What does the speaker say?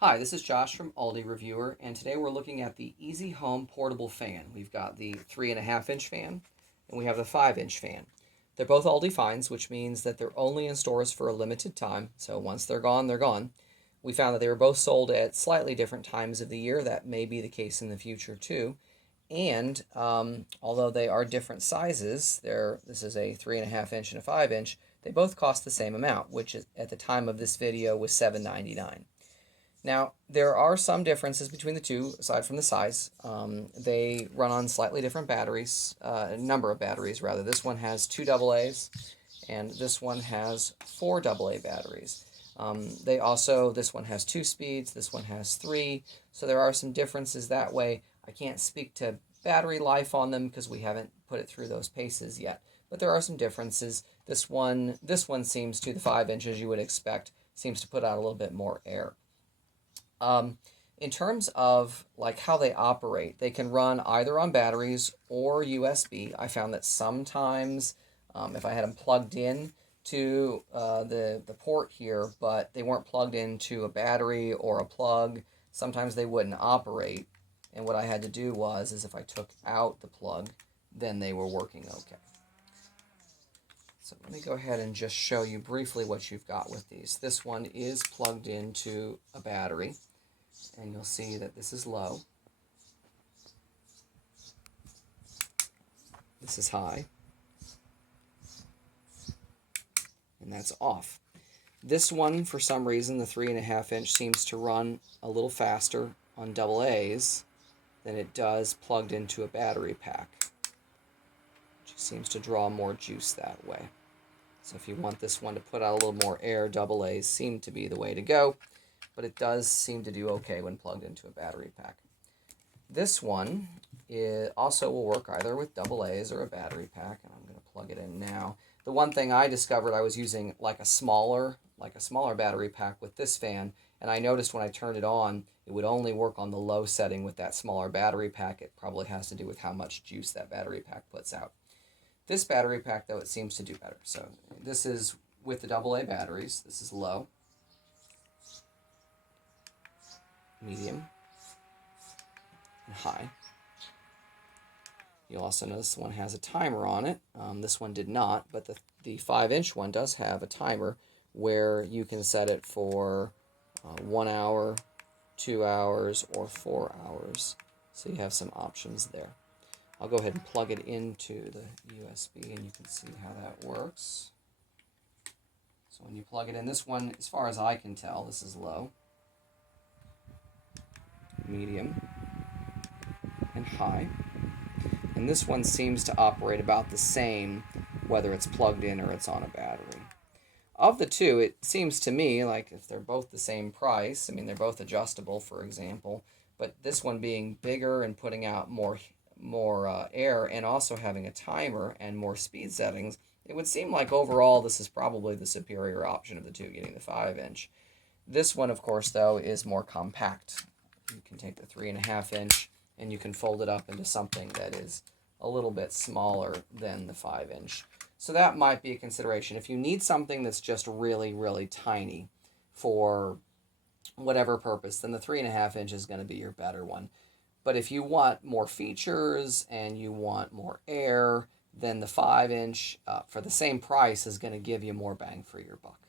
Hi, this is Josh from Aldi Reviewer, and today we're looking at the Easy Home Portable Fan. We've got the 3.5-inch fan, and we have the 5-inch fan. They're both Aldi finds, which means that they're only in stores for a limited time, so once they're gone, they're gone. We found that they were both sold at slightly different times of the year. That may be the case in the future too. And although they are different sizes, this is a 3.5-inch and a 5-inch, they both cost the same amount, which is, at the time of this video was $7.99. Now, there are some differences between the two, aside from the size. They run on slightly different batteries, a number of batteries, rather. This one has two AA's, and this one has four AA batteries. This one has 2 speeds, this one has 3, so there are some differences that way. I can't speak to battery life on them because we haven't put it through those paces yet, but there are some differences. This one seems to, the 5-inch, as you would expect, seems to put out a little bit more air. In terms of like how they operate, they can run either on batteries or USB. I found that sometimes if I had them plugged in to the port here, but they weren't plugged into a battery or a plug, sometimes they wouldn't operate. And what I had to do is if I took out the plug, then they were working okay. So let me go ahead and just show you briefly what you've got with these. This one is plugged into a battery, and you'll see that this is low, this is high, and that's off. This one, for some reason, the 3.5-inch seems to run a little faster on AA's than it does plugged into a battery pack. It just seems to draw more juice that way. So if you want this one to put out a little more air, AA's seem to be the way to go, but it does seem to do okay when plugged into a battery pack. This one also will work either with AA's or a battery pack, and I'm going to plug it in now. The one thing I discovered, I was using like a smaller battery pack with this fan, and I noticed when I turned it on, it would only work on the low setting with that smaller battery pack. It probably has to do with how much juice that battery pack puts out. This battery pack, though, it seems to do better. So this is with the AA batteries. This is low, medium, and high. You'll also notice this one has a timer on it. This one did not, but the 5-inch one does have a timer where you can set it for 1 hour, 2 hours, or 4 hours. So you have some options there. I'll go ahead and plug it into the USB, and you can see how that works. So when you plug it in, this one, as far as I can tell, this is low, medium, and high. And this one seems to operate about the same whether it's plugged in or it's on a battery. Of the two, it seems to me like if they're both the same price, I mean, they're both adjustable, for example, but this one being bigger and putting out more air and also having a timer and more speed settings, it would seem like overall this is probably the superior option of the two, getting the 5-inch. This one, of course, though, is more compact. You can take the 3.5-inch and you can fold it up into something that is a little bit smaller than the 5-inch. So that might be a consideration. If you need something that's just really, really tiny for whatever purpose, then the 3.5-inch is going to be your better one. But if you want more features and you want more air, then the 5-inch, for the same price, is going to give you more bang for your buck.